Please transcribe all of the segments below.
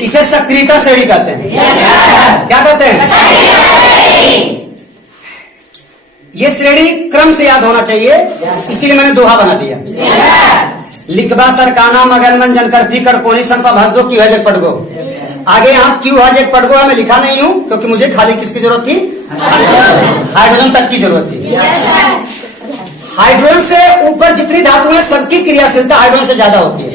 इसे सक्रियता श्रेणी कहते हैं। क्या कहते हैं? ये श्रेणी क्रम से याद होना चाहिए, इसीलिए मैंने दोहा बना दिया। लिखबा सरकाना मगन मन जनकर फिकर कोनी संपा भसदो क्यों है जग पड़गो। आगे यहाँ क्यों है जग पड़गो मैं लिखा नहीं हूं, क्योंकि मुझे खाली किसकी जरूरत थी? हाइड्रोजन तक की जरूरत थी। हाइड्रोजन से ऊपर जितनी धातु है सबकी क्रियाशीलता हाइड्रोजन से ज्यादा होती है।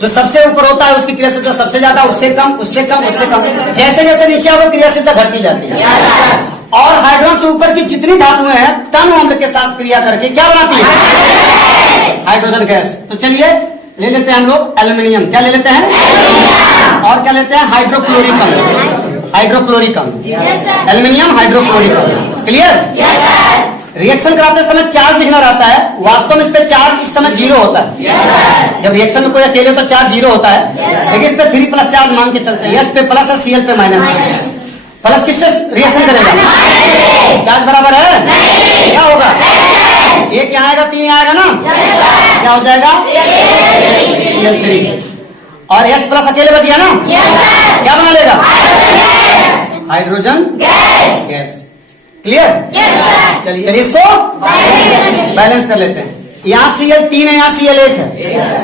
जो सबसे ऊपर होता है उसकी क्रियाशीलता सबसे ज्यादा, उससे कम, उससे कम, उससे कम, जैसे जैसे नीचे आओगे क्रियाशीलता घटती जाती है। और हाइड्रोजन से ऊपर की जितनी धातुएं हैं तनु अम्ल के साथ क्रिया करके क्या बनाती है? Hydrogen gas. तो चलिए ले लेते हैं हम लोग एल्यूमिनियम। क्या ले लेते हैं? और क्या लेते हैं? हाइड्रोक्लोरिक अम्ल। हाइड्रोक्लोरिक अम्ल, एल्यूमिनियम हाइड्रोक्लोरिक अम्ल। क्लियर? रिएक्शन कराते समय चार्ज लिखना रहता है, वास्तव में इस पे चार्ज इस समय 0 होता है। जब रिएक्शन में कोई अकेले होता है चार्ज 0 होता है, लेकिन इस पे 3 प्लस चार्ज मान के चलते हैं। एस पे प्लस है, Cl पे माइनस है। प्लस किससे रिएक्शन करेगा? चार्ज बराबर है, क्या होगा? 1 यहाँ आएगा, 3 यहाँ आएगा ना, क्या हो जाएगा? Cl3। और H प्लस अकेले बच गया ना, क्या बना लेगा? Hydrogen gas. क्लियर? चलिए चलिए इसको बैलेंस कर लेते हैं। यहाँ Cl3 है, यहाँ Cl1 है।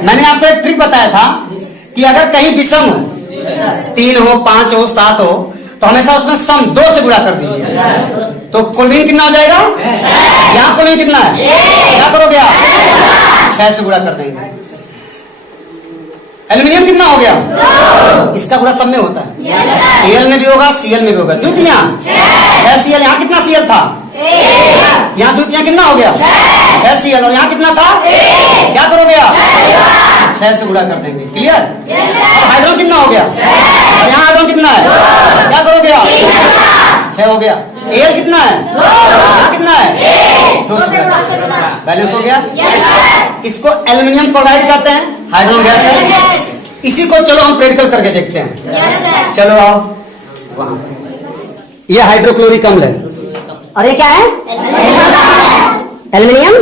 मैंने आपको एक ट्रिक बताया था कि अगर कहीं विषम हो, 3 हो, 5 हो, 7 हो, तो हमेशा उसमें सम 2 से गुणा कर दीजिए। तो क्लोरीन कितना हो जाएगा? यहाँ क्लोरीन कितना है? क्या करोगे आप? 6 से गुणा कर देंगे। एल्यूमिनियम कितना हो गया? इसका गुणा सब में होता है, Cl में भी होगा, Cl में भी होगा। द्वितीय 6 Cl, यहाँ कितना Cl था? यहाँ द्वितीय कितना हो गया? 6 Cl, और यहाँ कितना था? क्या करोगे आप? 6 से गुणा कर देंगे। क्लियर? और हाइड्रोजन कितना हो गया? और यहाँ हाइड्रोजन कितना है? क्या करोगे आप? 6 हो गया। Al कितना है? यहाँ कितना है? 2 बैलेंस हो गया। इसको एल्यूमिनियम क्लोराइड कहते हैं, हाइड्रोजन गैस है। इसी को चलो हम प्रैक्टिकल करके देखते हैं। चलो आओ वहां। ये हाइड्रोक्लोरिक अम्ल है, और ये क्या है? एल्यूमिनियम।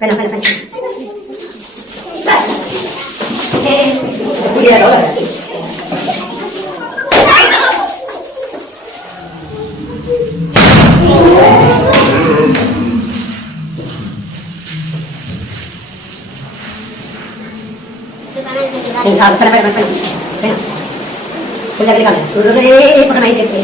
पकड़ना ही पकड़ना।